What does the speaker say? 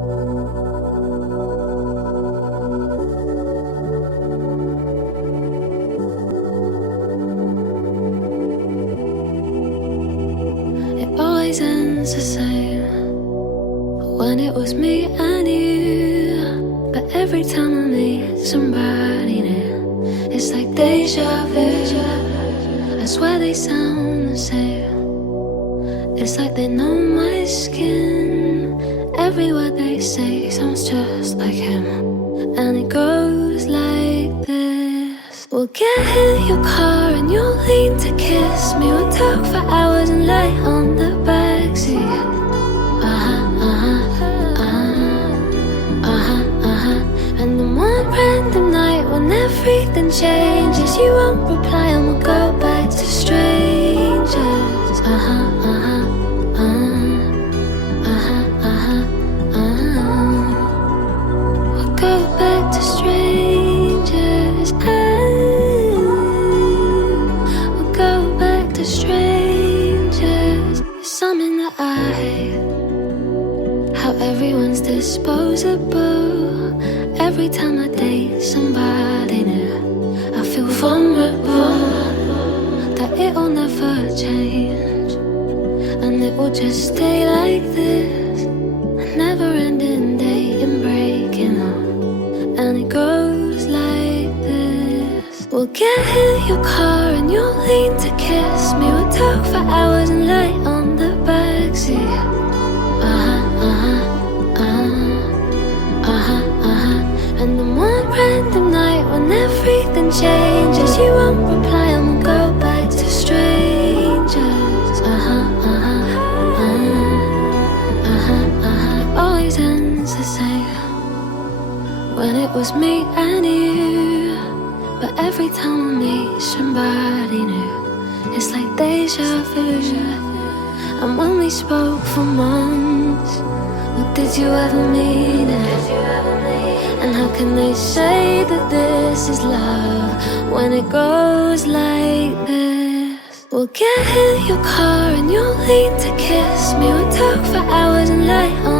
It always ends the same. When it was me and you, but every time I meet somebody new, it's like deja vu. I swear they sound the same. It's like they know my skin. Every word they say sounds just like him. And it goes like this. We'll get in your car and you'll lean to kiss me. We'll talk for hours and lie on the backseat. And then one random night when everything changes, you won't reply and we'll go back to strangers. We'll go back to strangers. We'll go back to strangers. There's something that how everyone's disposable. Every time I date somebody new, I feel vulnerable, that it'll never change, and it will just stay like this, a never-ending day in breaking up. And it goes like this. We'll get in your car and you'll lean to kiss me. We'll talk for hours and lie on the backseat. And then one random night when everything changes, you won't reply and we'll go back to strangers. Always ends the same. When it was me and you, but every time I meet somebody new, it's like deja vu. And when we spoke for months, well, did you ever mean it? And how can they say that this is love when it goes like this? We'll get in your car and you'll lean to kiss me. We'll talk for hours and lie on